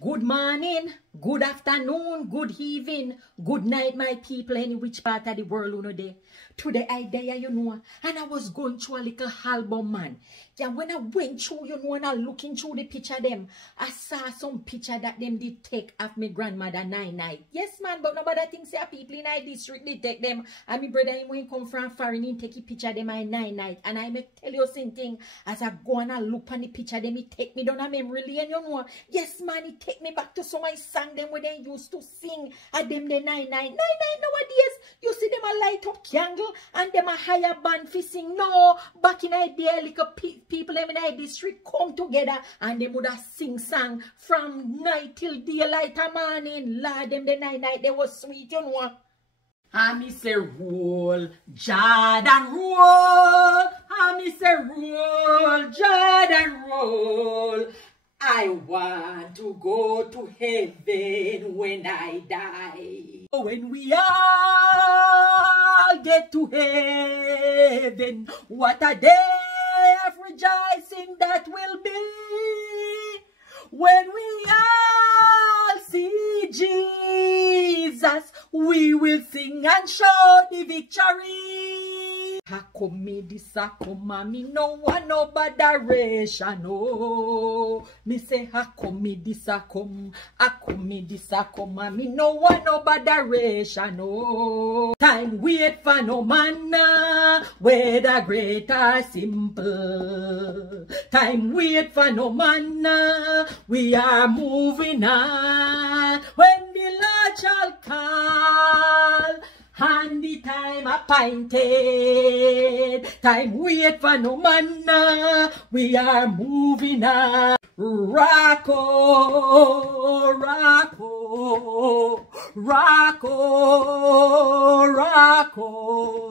Good morning, good afternoon, good evening, good night, my people, any which part of the world you know there. Today I there, you know, and I was going through a little album, man. Yeah, when I went through, you know, and I looking through the picture them, I saw some picture that them did take of my grandmother night. Yes, man, but nobody thinks say people in our district did take them. And my brother him when come from foreign and take a picture them my night. And I make tell you something, as I go and I look on the picture them, it take me down a memory lane, you know. Yes, man, it take me back to some of my song them when they used to sing at them the night. Nowadays, you see them a light up candle and them a higher band for sing. No, back in the day, like people them in our district come together and they would have sing song from night till daylight a morning. Lord, them the night, they was sweet, you know. And me say roll, Jordan roll. And me say roll, Jordan roll. I want to go to heaven when I die. When we all get to heaven, what a day of rejoicing that will be. When we all see Jesus, we will sing and show the victory. Come me this a come, me no want no botheration, oh. Me say come me this a come me this a come, me no want no botheration, oh. Time wait for no man, whether great or simple. Time wait for no man, we are moving on. When the Lord shall call, and the time appointed, time wait for no man, we are moving on. Rocko, Rocko, Rocko, Rocko.